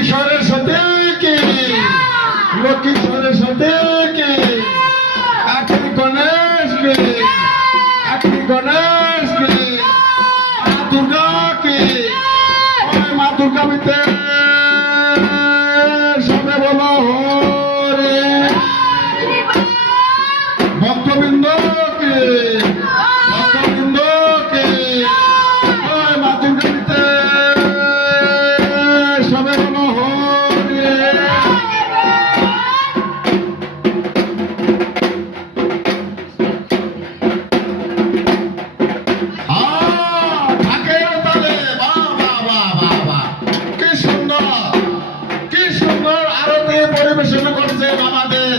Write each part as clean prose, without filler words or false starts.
লক্ষ্মীশ্বরের সাথে কে লক্ষ্মীশ্বরের সাথে কে আখি গণেশ কে আখি গণেশ কে মা দুর্গা কে ওই মা দুর্গা মিতে সবে বলো হরে ভক্তবৃন্দ কে ভক্তবৃন্দ কে ওই মা দুর্গা মিতে সবে বলো হরে ঢাকের তালে বাহ বাহ বাহ বাহ বাহ কি সুন্দর আরতি পরিবেশন করছেন আমাদের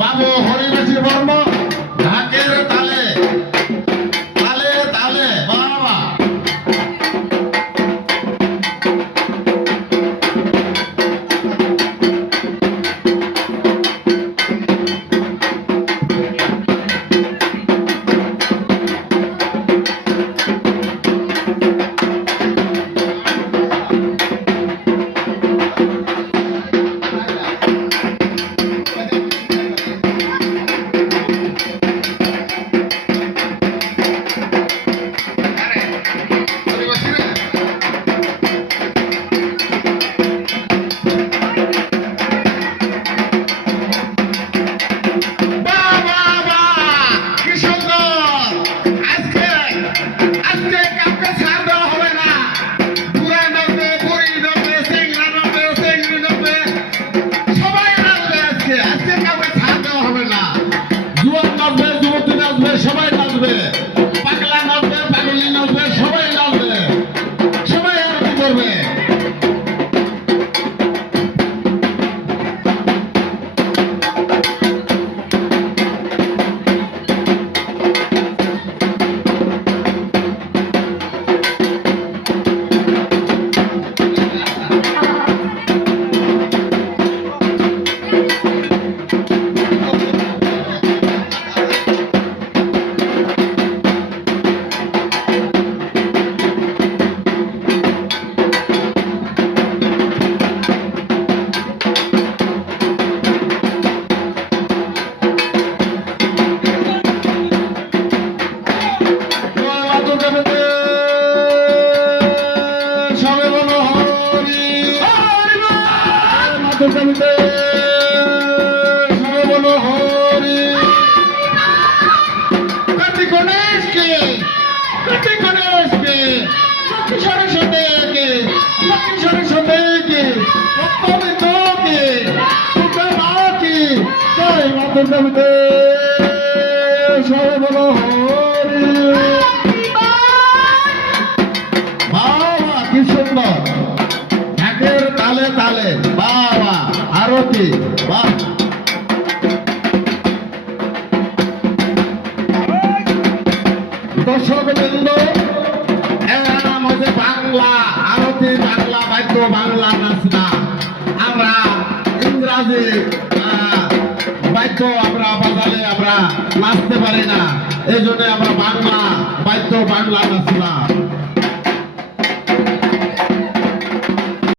বাবু হরিবাসী বর্ম ঢাকের তালে তালে তালে বাহ বাহ সবাই নাচবে পাগলা নাচবে পাগলি নাচবে সবাই নাচবে সবাই আরতি করবে কি সুন্দর ঢাকের তালে তালে বাবা আরতি বাহ দর্শক বৃন্দ আমাদের বাংলা আরতি বাংলা বাদ্য বাংলা নাচ না আমরা ইংরাজি বাদ্য আমরা বাজালে আমরা নাচতে পারি না এই জন্য আমরা বাংলা বাদ্য বাংলা নাচ না